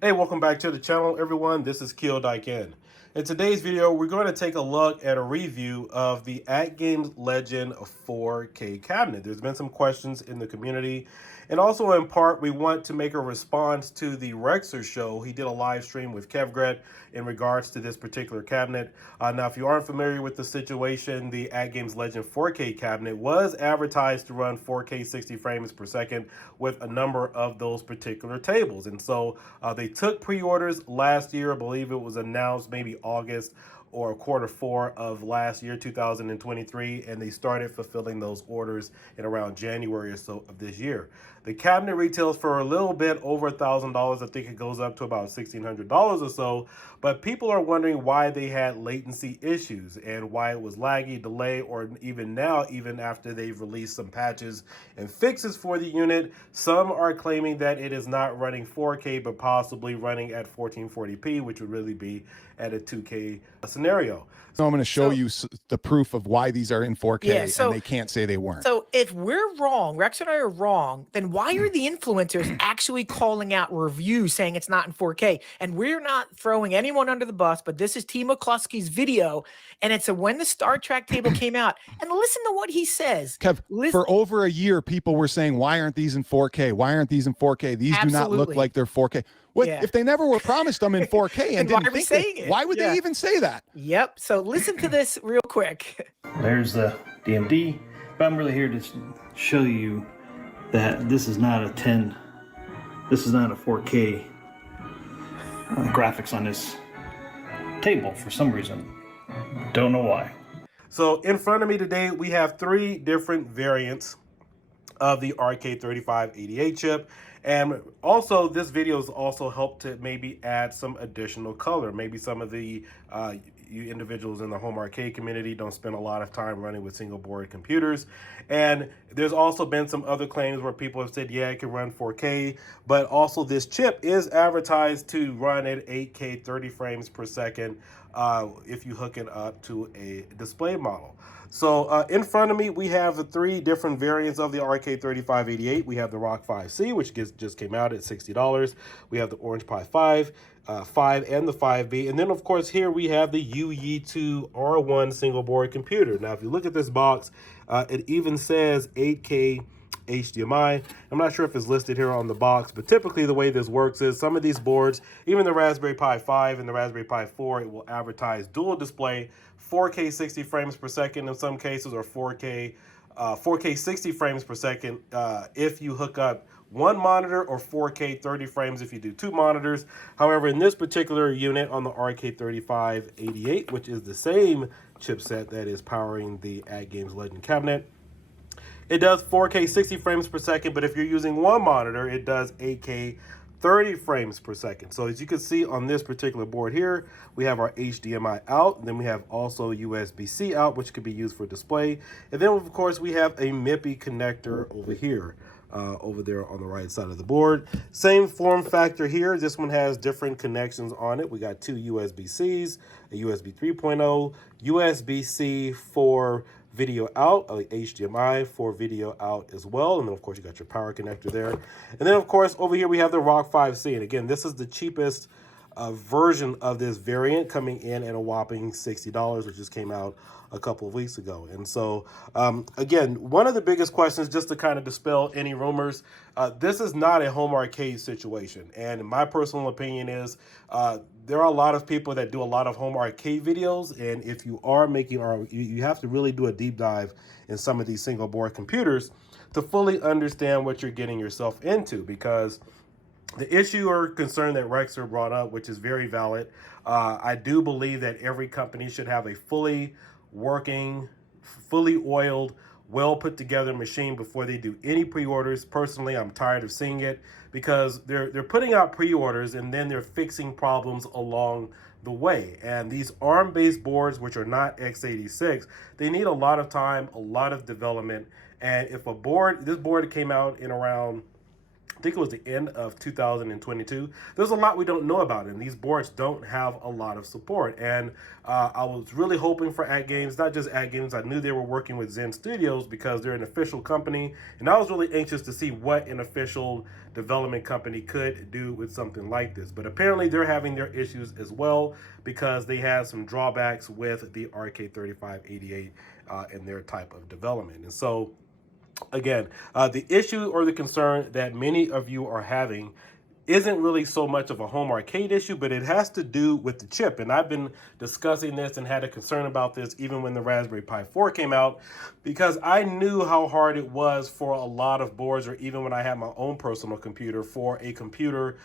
Hey, welcome back to the channel, everyone. This is Kyo. In today's video, we're going to take a look at a review of the AtGames Legend 4K cabinet. There's been some questions in the community, and also in part, we want to make a response to the Rexer show. He did a live stream with Kevgret in regards to this particular cabinet. Now, if you aren't familiar with the situation, the AtGames Legend 4K cabinet was advertised to run 4K 60 frames per second with a number of those particular tables. And so they took pre-orders last year. I believe it was announced maybe August or Q4 of last year, 2023, and they started fulfilling those orders in around January or so of this year. The cabinet retails for a little bit over $1,000. I think it goes up to about $1,600 or so, but people are wondering why they had latency issues and why it was laggy, delay, or even now, even after they've released some patches and fixes for the unit. Some are claiming that it is not running 4K, but possibly running at 1440p, which would really be at a 2K scenario. So I'm going to show you the proof of why these are in 4K, and they can't say they weren't. So if we're wrong, Rex and I are wrong, then why are the influencers actually calling out reviews saying it's not in 4K? And we're not throwing anyone under the bus, but this is T. McCluskey's video, and it's when the Star Trek table came out. And listen to what he says. Kev, for over a year, people were saying, why aren't these in 4K? Why aren't these in 4K? These do not look like they're 4K. What if they never were promised them in 4K and didn't think saying it? Why would they even say that? Yep. So listen to this real quick. There's the DMD, but I'm really here to show you that this is not a 10. This is not a 4K graphics on this table for some reason. Don't know why. So in front of me today, we have three different variants of the RK3588 chip. And also, this video has also helped to maybe add some additional color. Maybe some of the you individuals in the home arcade community don't spend a lot of time running with single board computers. And there's also been some other claims where people have said, yeah, it can run 4K, but also this chip is advertised to run at 8K 30 frames per second if you hook it up to a display model. So in front of me, we have the three different variants of the RK3588. We have the Rock 5C, which just came out at $60. We have the Orange Pi 5, 5, and the 5B. And then, of course, here we have the UE2 R1 single board computer. Now, if you look at this box, it even says 8K HDMI. I'm not sure if it's listed here on the box, but typically the way this works is some of these boards, even the Raspberry Pi 5 and the Raspberry Pi 4, it will advertise dual display, 4K 60 frames per second in some cases, or 4K 60 frames per second if you hook up one monitor, or 4K 30 frames if you do two monitors. However, in this particular unit on the RK3588, which is the same chipset that is powering the AtGames Legend cabinet, it does 4K 60 frames per second, but if you're using one monitor, it does 8K 30 frames per second. So as you can see on this particular board here, we have our HDMI out, and then we have also USB-C out, which could be used for display. And then, of course, we have a MIPI connector over here, over there on the right side of the board. Same form factor here. This one has different connections on it. We got two USB-Cs, a USB 3.0, USB-C for video out, HDMI for video out as well. And then, of course, you got your power connector there. And then, of course, over here we have the Rock 5C. And again, this is the cheapest version of this variant, coming in at a whopping $60, which just came out a couple of weeks ago. And so, again, one of the biggest questions, just to kind of dispel any rumors, this is not a home arcade situation. And my personal opinion is there are a lot of people that do a lot of home arcade videos. And if you are making, or you have to really do a deep dive in some of these single board computers to fully understand what you're getting yourself into, because the issue or concern that Rexer brought up, which is very valid, I do believe that every company should have a fully working, fully oiled, well put together machine before they do any pre-orders. Personally, I'm tired of seeing it, because they're putting out pre-orders and then they're fixing problems along the way. And these ARM-based boards, which are not x86, they need a lot of time, a lot of development. And if a board, this board came out in around I think it was the end of 2022. There's a lot we don't know about, and these boards don't have a lot of support. And I was really hoping for AtGames, not just AtGames. I knew they were working with Zen Studios because they're an official company, and I was really anxious to see what an official development company could do with something like this. But apparently, they're having their issues as well because they had some drawbacks with the RK3588 in their type of development. And so, again, the issue or the concern that many of you are having isn't really so much of a home arcade issue, but it has to do with the chip. And I've been discussing this and had a concern about this even when the Raspberry Pi 4 came out, because I knew how hard it was for a lot of boards, or even when I had my own personal computer, for a computer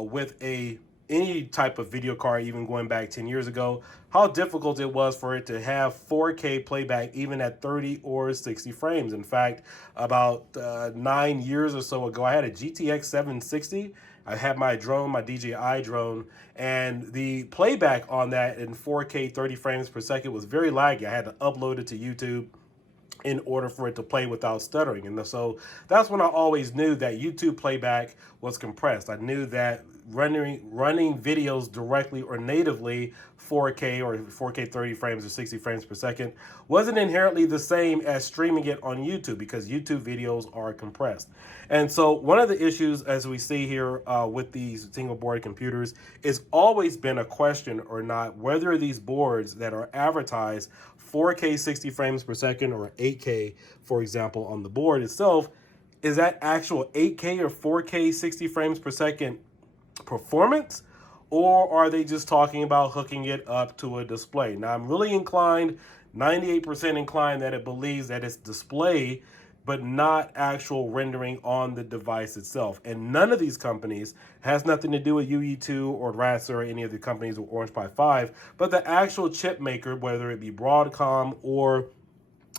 with any type of video card, even going back 10 years ago, how difficult it was for it to have 4K playback even at 30 or 60 frames. In fact, about 9 years or so ago, I had a GTX 760. I had my drone, my DJI drone, and the playback on that in 4K 30 frames per second was very laggy. I had to upload it to YouTube in order for it to play without stuttering. And so that's when I always knew that YouTube playback was compressed. I knew that running videos directly or natively 4K or 4K 30 frames or 60 frames per second wasn't inherently the same as streaming it on YouTube, because YouTube videos are compressed. And so one of the issues, as we see here with these single board computers, is always been a question or not whether these boards that are advertised 4K 60 frames per second or 8K, for example, on the board itself, is that actual 8K or 4K 60 frames per second performance, or are they just talking about hooking it up to a display? Now, I'm really inclined, 98% inclined, that it believes that it's display but not actual rendering on the device itself. And none of these companies has nothing to do with UE2 or Razer or any of the companies with Orange Pi 5, but the actual chip maker, whether it be Broadcom or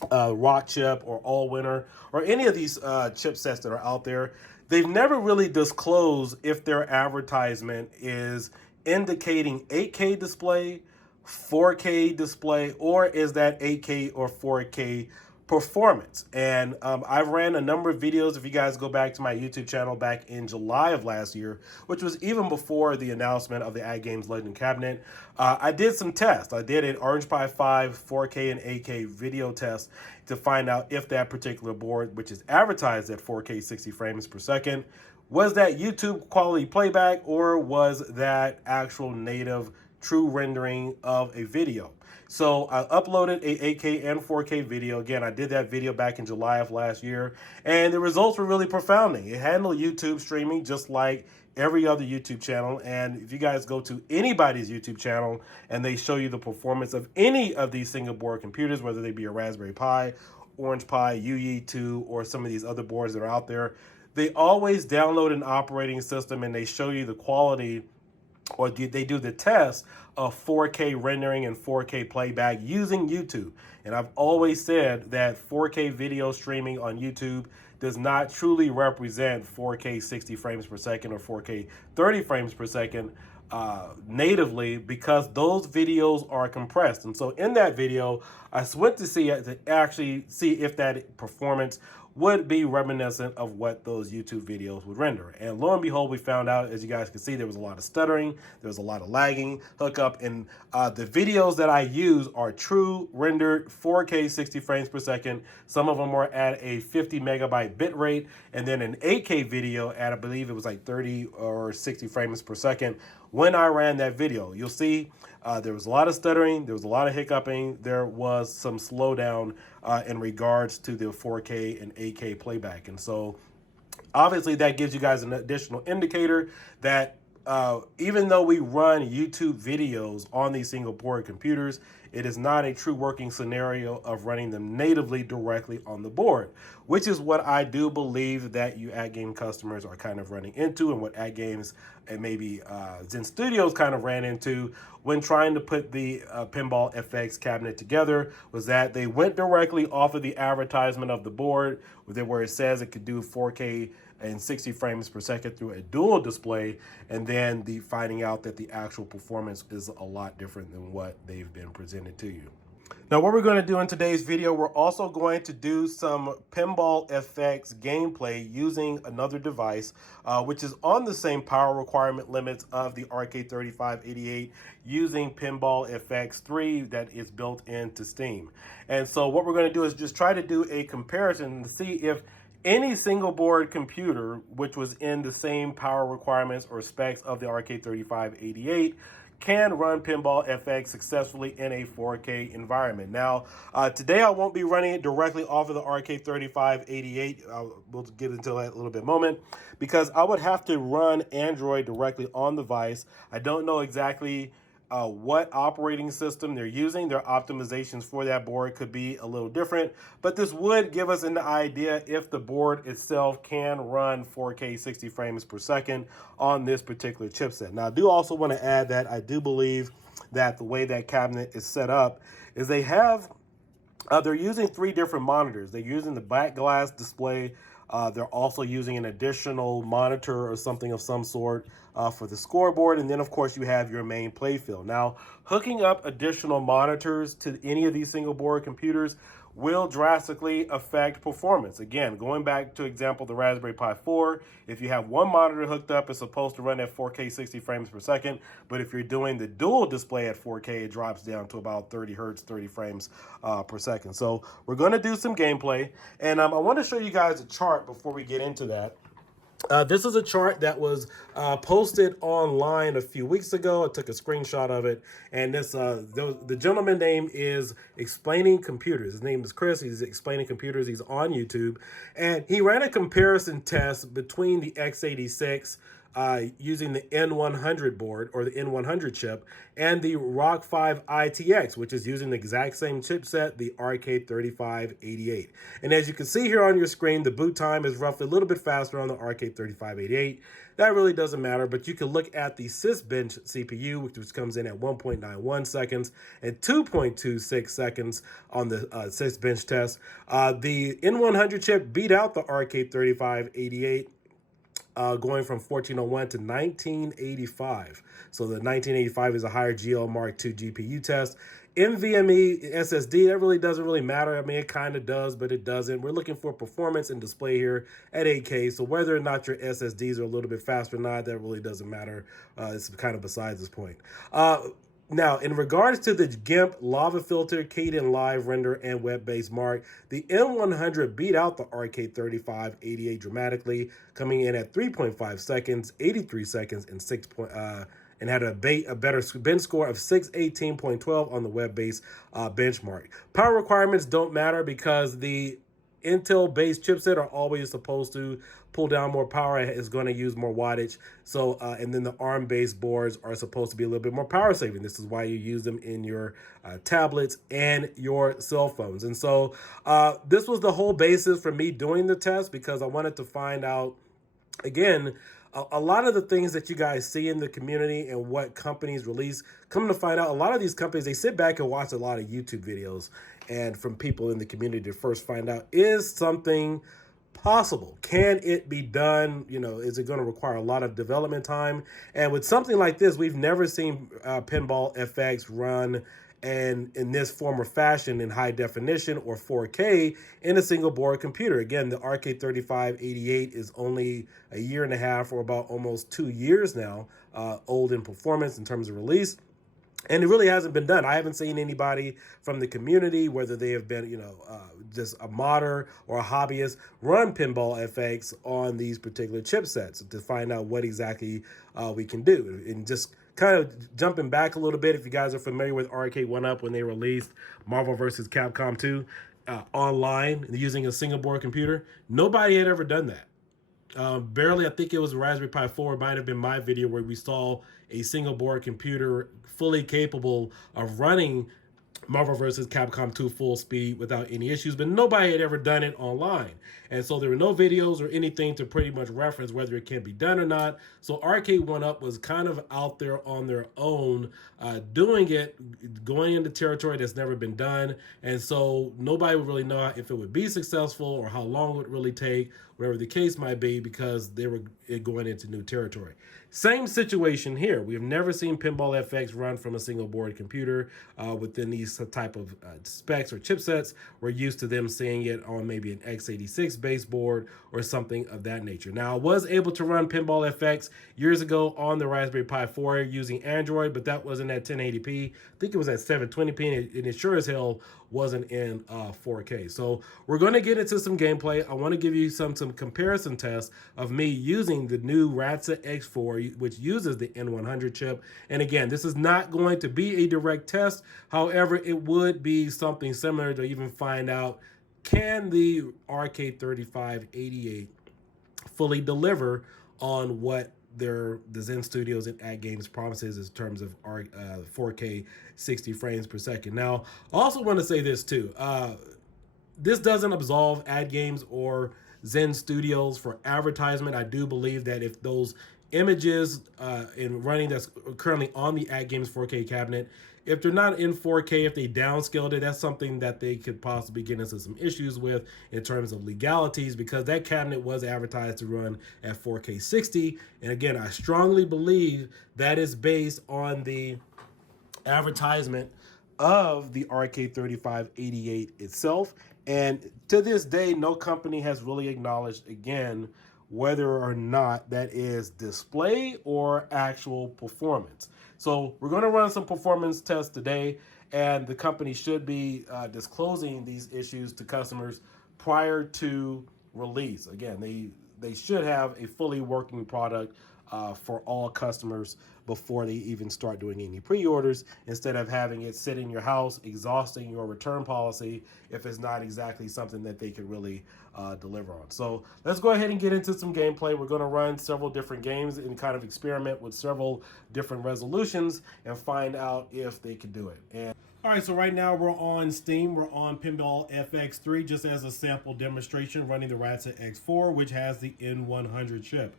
Rockchip or Allwinner or any of these chipsets that are out there, they've never really disclosed if their advertisement is indicating 8K display, 4K display, or is that 8K or 4K performance. And I've ran a number of videos, if you guys go back to my YouTube channel back in July of last year, which was even before the announcement of the AtGames Legends cabinet. I did some tests. I did an Orange Pi 5 4K and 8K video test to find out if that particular board, which is advertised at 4K 60 frames per second, was that YouTube quality playback, or was that actual native true rendering of a video. So I uploaded a 8K and 4K video. Again, I did that video back in July of last year, and the results were really profounding. It handled YouTube streaming just like every other YouTube channel. And if you guys go to anybody's YouTube channel and they show you the performance of any of these single board computers, whether they be a Raspberry Pi, Orange Pi, UE2, or some of these other boards that are out there, they always download an operating system and they show you the quality, or they do the test of 4K rendering and 4K playback using YouTube. And I've always said that 4K video streaming on YouTube does not truly represent 4K 60 frames per second or 4K 30 frames per second natively, because those videos are compressed. And so in that video, I went to actually see if that performance would be reminiscent of what those YouTube videos would render. And lo and behold, we found out, as you guys can see, there was a lot of stuttering, there was a lot of lagging, hookup, and the videos that I use are true rendered 4K 60 frames per second. Some of them are at a 50 megabyte bit rate, and then an 8K video at, I believe it was like 30 or 60 frames per second. When I ran that video, you'll see there was a lot of stuttering, there was a lot of hiccuping, there was some slowdown in regards to the 4K and 8K playback. And so obviously that gives you guys an additional indicator that even though we run YouTube videos on these single board computers, it is not a true working scenario of running them natively directly on the board, which is what I do believe that you AtGame customers are kind of running into, and what AtGames and maybe Zen Studios kind of ran into when trying to put the Pinball FX cabinet together, was that they went directly off of the advertisement of the board where it says it could do 4K and 60 frames per second through a dual display, and then finding out that the actual performance is a lot different than what they've been presented to you. Now, what we're going to do in today's video, we're also going to do some Pinball FX gameplay using another device, which is on the same power requirement limits of the RK3588 using Pinball FX 3 that is built into Steam. And so what we're going to do is just try to do a comparison to see if any single board computer, which was in the same power requirements or specs of the RK3588, can run Pinball FX successfully in a 4K environment. Now, today I won't be running it directly off of the RK3588. We'll get into that in a little bit moment, because I would have to run Android directly on the device. I don't know exactly what operating system they're using. Their optimizations for that board could be a little different, but this would give us an idea if the board itself can run 4K 60 frames per second on this particular chipset. Now, I do also want to add that I do believe that the way that cabinet is set up is they have they're using 3 different monitors. They're using the back glass display. They're also using an additional monitor or something of some sort for the scoreboard. And then, of course, you have your main playfield. Now, hooking up additional monitors to any of these single board computers will drastically affect performance. Again, going back to example, the Raspberry Pi 4, if you have one monitor hooked up, it's supposed to run at 4K 60 frames per second. But if you're doing the dual display at 4K, it drops down to about 30 hertz, 30 frames per second. So we're going to do some gameplay. And I want to show you guys a chart before we get into that. This is a chart that was posted online a few weeks ago. I took a screenshot of it, and this the gentleman name is Explaining Computers. His name is Chris. He's Explaining Computers. He's on YouTube, and he ran a comparison test between the x86 using the N100 board or the N100 chip and the ROG 5 ITX, which is using the exact same chipset, the RK3588. And as you can see here on your screen, the boot time is roughly a little bit faster on the RK3588. That really doesn't matter, but you can look at the Sysbench CPU, which comes in at 1.91 seconds and 2.26 seconds on the Sysbench test. The N100 chip beat out the RK3588, going from 1401 to 1985. So the 1985 is a higher GL Mark II GPU test. NVMe SSD, that really doesn't really matter. I mean, it kind of does, but it doesn't. We're looking for performance and display here at 8K. So whether or not your SSDs are a little bit faster or not, that really doesn't matter. It's kind of besides this point. Now, in regards to the GIMP, Lava Filter, Keyed-in Live Render, and Web-based Mark, the N100 beat out the RK3588 dramatically, coming in at 3.5 seconds, 83 seconds, and had a better bench score of 618.12 on the web-based benchmark. Power requirements don't matter because the Intel-based chipset are always supposed to pull down more power. It's going to use more wattage. So, and then the ARM-based boards are supposed to be a little bit more power saving. This is why you use them in your tablets and your cell phones. And so this was the whole basis for me doing the test, because I wanted to find out, again, a lot of the things that you guys see in the community and what companies release, come to find out, a lot of these companies, they sit back and watch a lot of YouTube videos and from people in the community to first find out, is something possible? Can it be done? You know, is it going to require a lot of development time? And with something like this, we've never seen Pinball FX run and in this form or fashion in high definition or 4K in a single board computer. Again, the RK3588 is only a year and a half, or about almost 2 years now, old in performance in terms of release. And it really hasn't been done. I haven't seen anybody from the community, whether they have been, just a modder or a hobbyist, run Pinball FX on these particular chipsets to find out what exactly we can do. And just kind of jumping back a little bit, if you guys are familiar with Arcade 1-Up when they released Marvel vs. Capcom 2 online using a single board computer, nobody had ever done that. Barely, I think it was a Raspberry Pi 4, it might have been my video where we saw a single board computer fully capable of running Marvel vs. Capcom 2 full speed without any issues, but nobody had ever done it online. And so there were no videos or anything to pretty much reference whether it can be done or not. So Arcade 1-Up was kind of out there on their own, doing it, going into territory that's never been done. And so nobody would really know if it would be successful or how long it would really take whatever the case might be, because they were going into new territory. Same situation here. We have never seen Pinball FX run from a single board computer within these type of specs or chipsets. We're used to them seeing it on maybe an x86 baseboard or something of that nature. Now, I was able to run Pinball FX years ago on the Raspberry Pi 4 using Android, but that wasn't at 1080p. I think it was at 720p, and it sure as hell wasn't in 4K. So we're going to get into some gameplay. I want to give you some comparison tests of me using the new Ratsa X4, which uses the N100 chip. And again, this is not going to be a direct test. However, it would be something similar to even find out, can the RK3588 fully deliver on what the Zen Studios and AtGames promises in terms of 4K 60 frames per second. Now, I also want to say this too. This doesn't absolve AtGames or Zen Studios for advertisement. I do believe that if those images in running that's currently on the AtGames 4K cabinet, if they're not in 4K, if they downscaled it, that's something that they could possibly get into some issues with in terms of legalities, because that cabinet was advertised to run at 4K 60. And again, I strongly believe that is based on the advertisement of the RK3588 itself. And to this day, no company has really acknowledged, again, whether or not that is display or actual performance. So we're going to run some performance tests today, and the company should be disclosing these issues to customers prior to release. Again, they should have a fully working product for all customers before they even start doing any pre-orders, instead of having it sit in your house, exhausting your return policy if it's not exactly something that they can really deliver on. So let's go ahead and get into some gameplay. We're going to run several different games and kind of experiment with several different resolutions and find out if they can do it. And all right, so right now we're on Steam. We're on Pinball FX3 just as a sample demonstration, running the Ratsa X4, which has the N100 chip.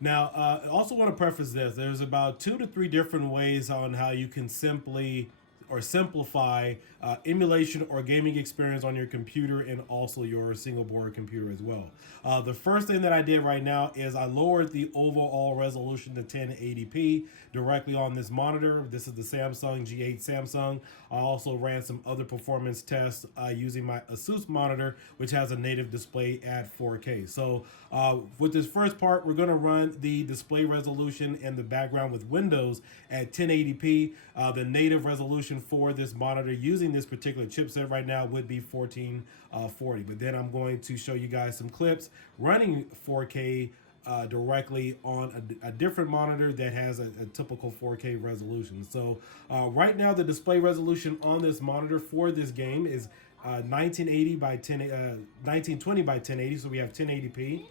Now, I also want to preface this. There's about 2 to 3 different ways on how you can simply or simplify emulation or gaming experience on your computer and also your single board computer as well. The first thing that I did right now is I lowered the overall resolution to 1080p directly on this monitor. This is the Samsung G8 Samsung. I also ran some other performance tests using my Asus monitor, which has a native display at 4K. So with this first part, we're going to run the display resolution and the background with Windows at 1080p. The native resolution for this monitor using this particular chipset right now would be 1440. But then I'm going to show you guys some clips running 4K directly on a different monitor that has a typical 4K resolution. So right now the display resolution on this monitor for this game is 1920 by 1080. So we have 1080p.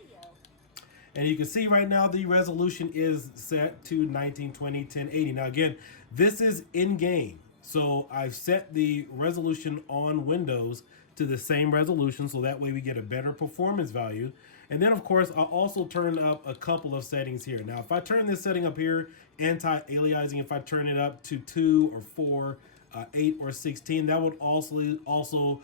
And you can see right now the resolution is set to 1920 1080. Now again, this is in-game. So I've set the resolution on Windows to the same resolution, so that way we get a better performance value. And then of course, I'll also turn up a couple of settings here. Now, if I turn this setting up here, anti-aliasing, if I turn it up to 2 or 4, 8 or 16, that would also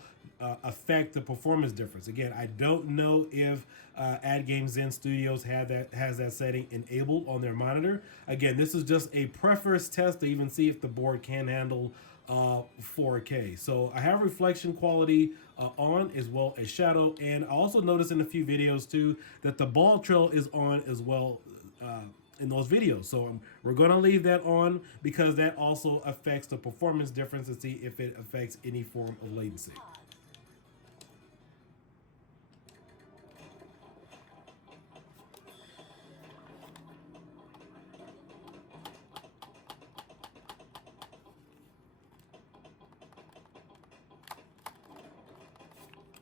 affect the performance difference. Again, I don't know if AtGames Zen Studios has that setting enabled on their monitor. Again, this is just a preference test to even see if the board can handle 4K. So I have reflection quality on, as well as shadow, and I also noticed in a few videos too that the ball trail is on as well in those videos. So we're going to leave that on because that also affects the performance difference to see if it affects any form of latency.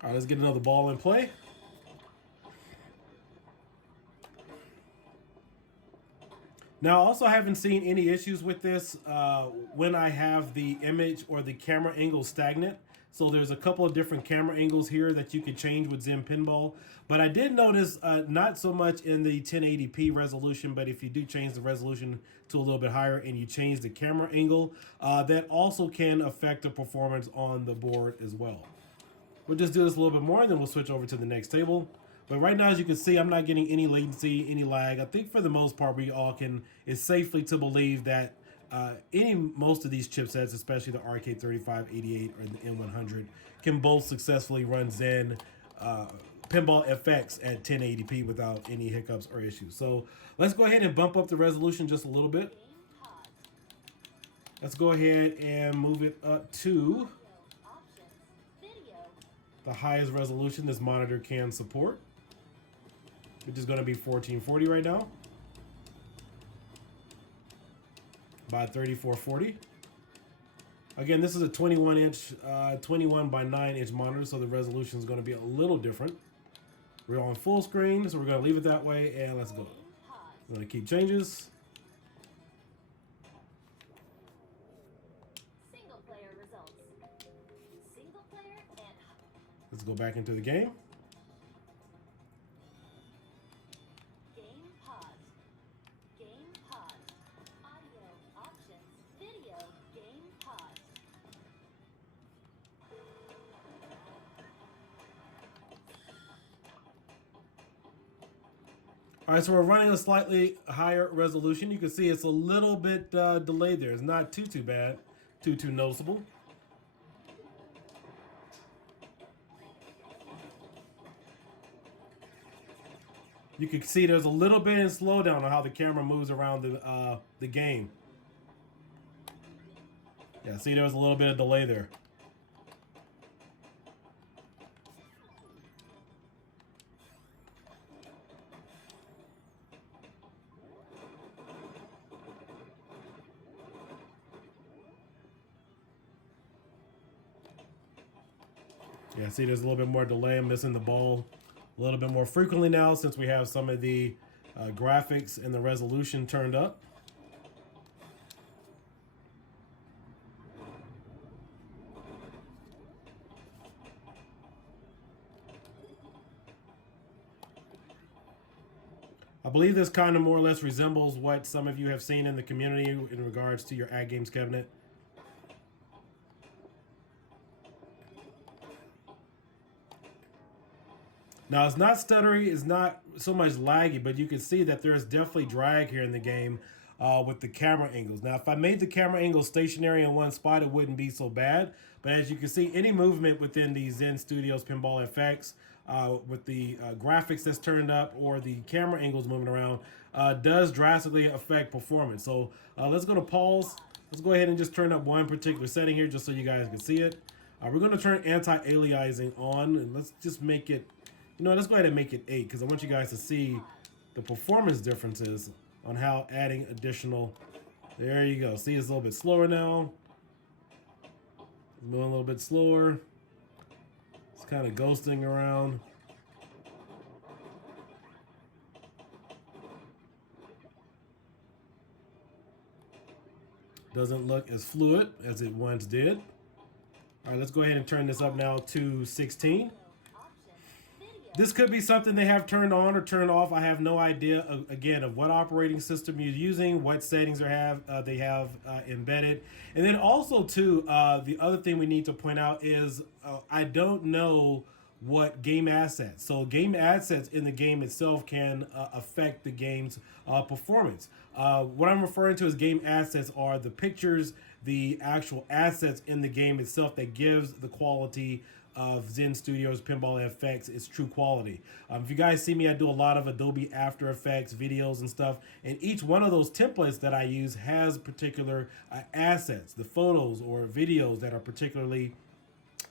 All right, let's get another ball in play. Now, I also haven't seen any issues with this when I have the image or the camera angle stagnant. So there's a couple of different camera angles here that you can change with Zen Pinball. But I did notice not so much in the 1080p resolution, but if you do change the resolution to a little bit higher and you change the camera angle, that also can affect the performance on the board as well. We'll just do this a little bit more and then we'll switch over to the next table. But right now, as you can see, I'm not getting any latency, any lag. I think for the most part, we all can, it's safely to believe that most of these chipsets, especially the RK3588 or the N100, can both successfully run Zen Pinball FX at 1080p without any hiccups or issues. So let's go ahead and bump up the resolution just a little bit. Let's go ahead and move it up to the highest resolution this monitor can support, which is going to be 1440 right now by 3440. Again, this is a 21-inch, 21 by 9-inch monitor, so the resolution is going to be a little different. We're on full screen, so we're going to leave it that way, and let's go. I'm going to keep changes. Let's go back into the game. All right, so we're running a slightly higher resolution. You can see it's a little bit delayed there. It's not too bad, too noticeable. You can see there's a little bit in slowdown on how the camera moves around the game. Yeah, see there was a little bit of delay there. Yeah, see there's a little bit more delay. I'm missing the ball a little bit more frequently now since we have some of the graphics and the resolution turned up. I believe this kind of more or less resembles what some of you have seen in the community in regards to your AtGames cabinet. Now, it's not stuttery, it's not so much laggy, but you can see that there's definitely drag here in the game with the camera angles. Now, if I made the camera angle stationary in one spot, it wouldn't be so bad. But as you can see, any movement within the Zen Studios Pinball FX with the graphics that's turned up or the camera angles moving around does drastically affect performance. So let's go to pause. Let's go ahead and just turn up one particular setting here just so you guys can see it. We're going to turn anti-aliasing on, and let's just make it, you know, let's go ahead and make it 8 because I want you guys to see the performance differences on how adding additional. There you go. See, it's a little bit slower now. Moving a little bit slower. It's kind of ghosting around. Doesn't look as fluid as it once did. All right, let's go ahead and turn this up now to 16. This could be something they have turned on or turned off. I have no idea, again, of what operating system you're using, what settings they have embedded. And then also, too, the other thing we need to point out is I don't know what game assets. So game assets in the game itself can affect the game's performance. What I'm referring to as game assets are the pictures, the actual assets in the game itself that gives the quality of Zen Studios Pinball FX its true quality. If you guys see me, I do a lot of Adobe After Effects videos and stuff, and each one of those templates that I use has particular assets, the photos or videos that are particularly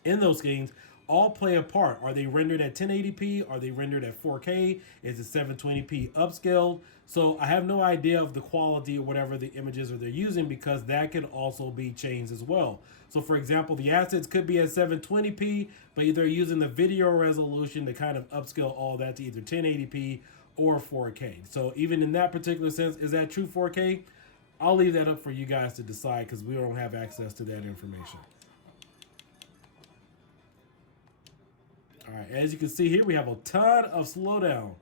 in those games all play a part. Are they rendered at 1080p? Are they rendered at 4K? Is it 720p upscaled? So I have no idea of the quality or whatever the images are they're using because that could also be changed as well. So for example, the assets could be at 720p, but they're using the video resolution to kind of upscale all that to either 1080p or 4K. So even in that particular sense, is that true 4K? I'll leave that up for you guys to decide because we don't have access to that information. All right, as you can see here, we have a ton of slowdown.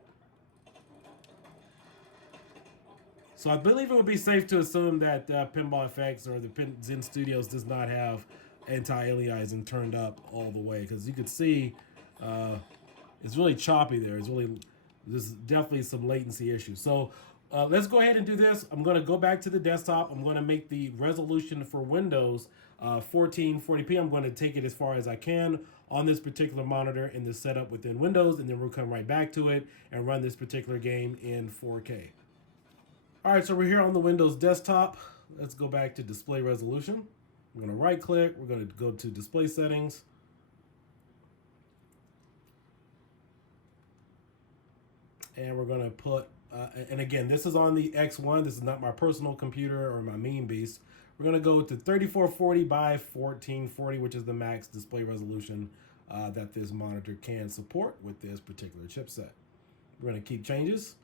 So I believe it would be safe to assume that Pinball FX or the Zen Studios does not have anti-aliasing turned up all the way because you could see it's really choppy there. There's definitely some latency issues. So let's go ahead and do this. I'm going to go back to the desktop. I'm going to make the resolution for Windows 1440p. I'm going to take it as far as I can on this particular monitor in the setup within Windows, and then we'll come right back to it and run this particular game in 4K. All right, so we're here on the Windows desktop. Let's go back to display resolution. I'm going to right click. We're going to go to display settings. And we're going to put, and again, this is on the X1. This is not my personal computer or my mean beast. We're going to go to 3440 by 1440, which is the max display resolution that this monitor can support with this particular chipset. We're going to keep changes.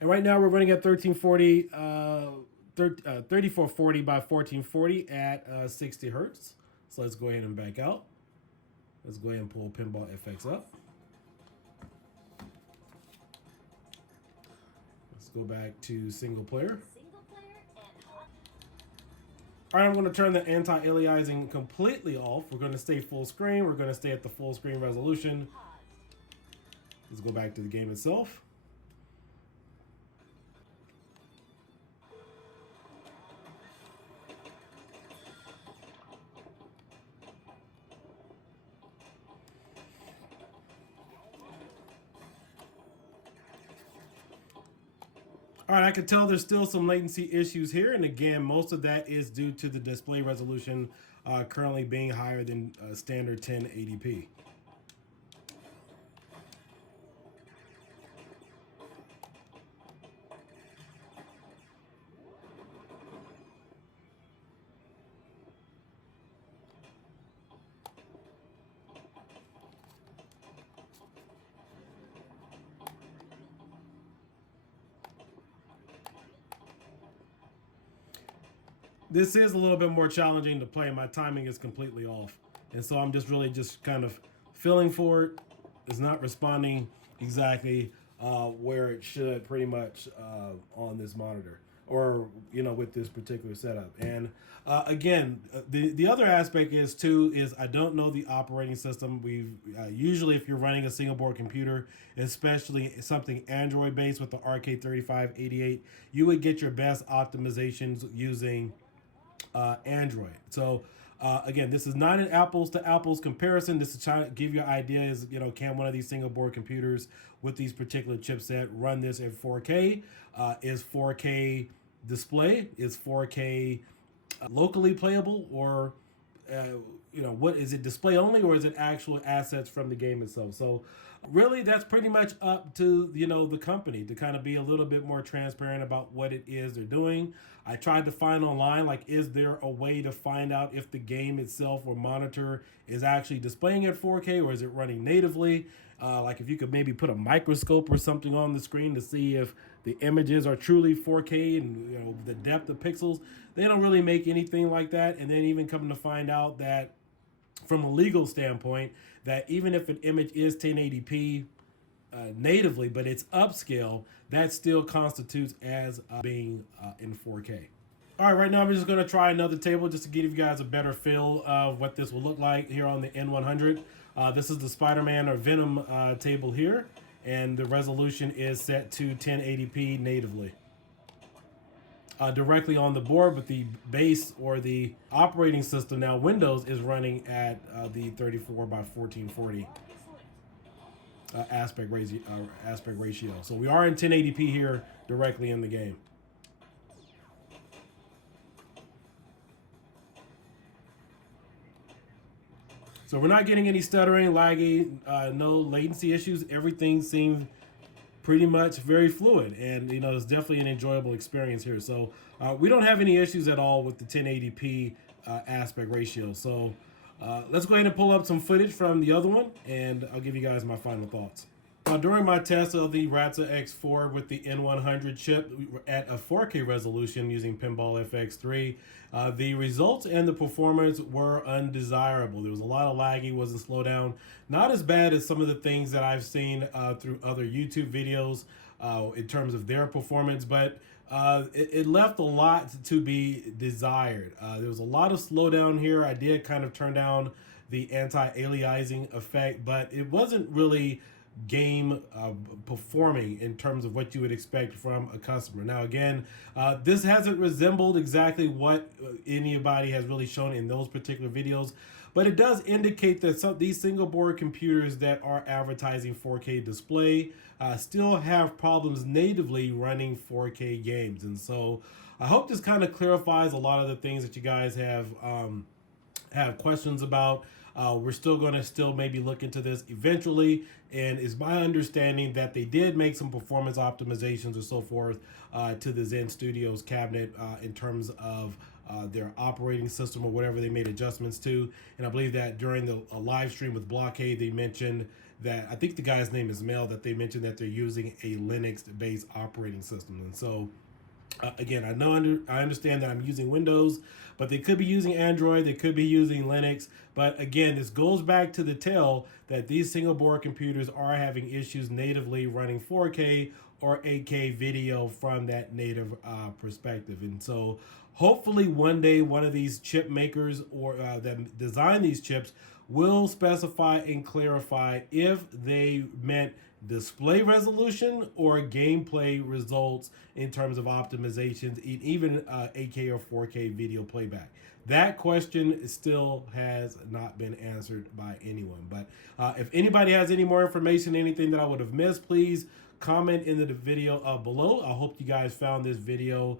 And right now we're running at 3440 by 1440 at 60 hertz. So let's go ahead and back out. Let's go ahead and pull Pinball FX up. Let's go back to single player. All right, I'm going to turn the anti-aliasing completely off. We're going to stay full screen. We're going to stay at the full screen resolution. Let's go back to the game itself. All right, I can tell there's still some latency issues here. And again, most of that is due to the display resolution currently being higher than standard 1080p. This is a little bit more challenging to play. My timing is completely off. And so I'm just really just kind of feeling for it. It's not responding exactly where it should pretty much on this monitor or, you know, with this particular setup. And again, the other aspect is I don't know the operating system. We've usually if you're running a single board computer, especially something Android based with the RK3588, you would get your best optimizations using Android. So again, this is not an apples to apples comparison. This is trying to give you an idea is, you know, can one of these single board computers with these particular chipset run this in 4K? Is 4K display? Is 4K locally playable? Or, you know, what is it, display only, or is it actual assets from the game itself? So really that's pretty much up to, you know, the company to kind of be a little bit more transparent about what it is they're doing. I tried to find online, like, is there a way to find out if the game itself or monitor is actually displaying at 4K or is it running natively? Like if you could maybe put a microscope or something on the screen to see if the images are truly 4K and, you know, the depth of pixels. They don't really make anything like that. And then even coming to find out that from a legal standpoint, that even if an image is 1080p natively, but it's upscale, that still constitutes as being in 4K. All right, right now I'm just going to try another table just to give you guys a better feel of what this will look like here on the N100. This is the Spider-Man or Venom table here, and the resolution is set to 1080p natively. Directly on the board, but the base or the operating system now, Windows, is running at the 34 by 1440 aspect ratio. So we are in 1080p here directly in the game. So we're not getting any stuttering, laggy, no latency issues. Everything seems pretty much very fluid, and you know, it's definitely an enjoyable experience here. So we don't have any issues at all with the 1080p aspect ratio. So let's go ahead and pull up some footage from the other one, and I'll give you guys my final thoughts. During my test of the Ratza X4 with the N100 chip at a 4K resolution using Pinball FX3, the results and the performance were undesirable. There was a lot of laggy, wasn't slow down. Not as bad as some of the things that I've seen through other YouTube videos in terms of their performance, but it left a lot to be desired. There was a lot of slowdown here. I did kind of turn down the anti-aliasing effect, but it wasn't really game performing in terms of what you would expect from a customer. Now again, this hasn't resembled exactly what anybody has really shown in those particular videos, but it does indicate that these single board computers that are advertising 4K display still have problems natively running 4K games. And so I hope this kind of clarifies a lot of the things that you guys have questions about. We're still going to maybe look into this eventually, and it's my understanding that they did make some performance optimizations or so forth to the Zen Studios cabinet in terms of their operating system or whatever they made adjustments to. And I believe that during the live stream with Blockade, they mentioned that, I think the guy's name is Mel, that they mentioned that they're using a Linux-based operating system. And so again, I understand that I'm using Windows, but they could be using Android, they could be using Linux. But again, this goes back to the tell that these single board computers are having issues natively running 4K or 8K video from that native perspective. And so hopefully one day one of these chip makers or that design these chips will specify and clarify if they meant display resolution or gameplay results in terms of optimizations, even 8K or 4K video playback. That question still has not been answered by anyone. But if anybody has any more information, anything that I would have missed, please comment in the video below. I hope you guys found this video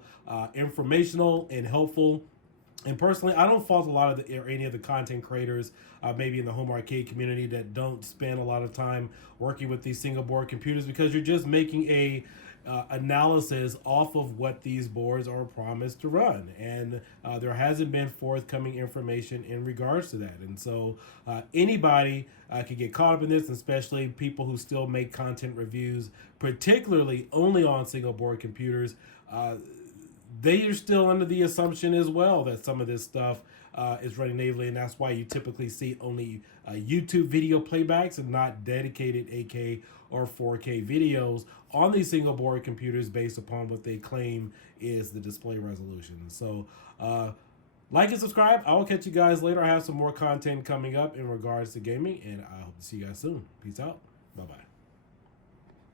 informational and helpful. And personally, I don't fault a lot of any of the content creators, maybe in the home arcade community, that don't spend a lot of time working with these single board computers, because you're just making a analysis off of what these boards are promised to run, and there hasn't been forthcoming information in regards to that. And so anybody could get caught up in this, especially people who still make content reviews, particularly only on single board computers. They are still under the assumption as well that some of this stuff is running natively, and that's why you typically see only YouTube video playbacks and not dedicated 8K or 4K videos on these single board computers based upon what they claim is the display resolution. So like and subscribe. I will catch you guys later. I have some more content coming up in regards to gaming, and I hope to see you guys soon. Peace out. Bye-bye.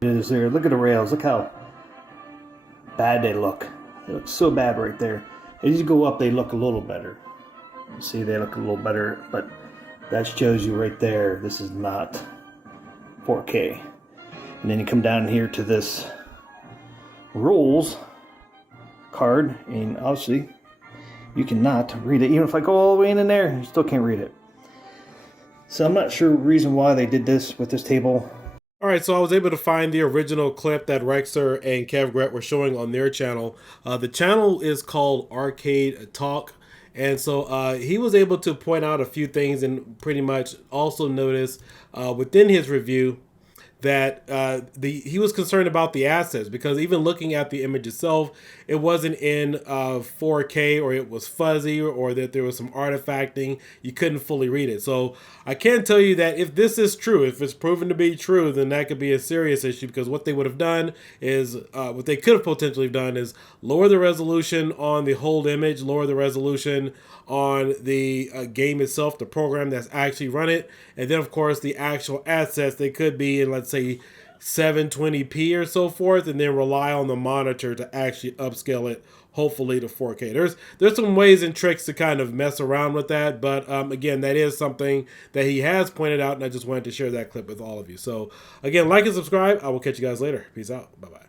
Look at the rails. Look how bad they look. They look so bad right there. As you go up, they look a little better. You see, they look a little better, but that shows you right there, this is not 4K. And then you come down here to this rules card, and obviously you cannot read it. Even if I go all the way in there, you still can't read it. So I'm not sure the reason why they did this with this table. All right, so I was able to find the original clip that Rexer and Kev Gret were showing on their channel. The channel is called Arcade Talk. And so he was able to point out a few things, and pretty much also notice within his review that he was concerned about the assets, because even looking at the image itself, it wasn't in 4K, or it was fuzzy, or that there was some artifacting. You couldn't fully read it. So I can tell you that if this is true, if it's proven to be true, then that could be a serious issue, because what they would have done is, what they could have potentially done is lower the resolution on the hold image, lower the resolution on the game itself, the program that's actually run it, and then of course the actual assets, they could be in, let's say, 720p or so forth, and then rely on the monitor to actually upscale it, hopefully to 4K. There's some ways and tricks to kind of mess around with that, but again, that is something that he has pointed out, and I just wanted to share that clip with all of you. So again, like and subscribe. I will catch you guys later. Peace out. Bye-bye.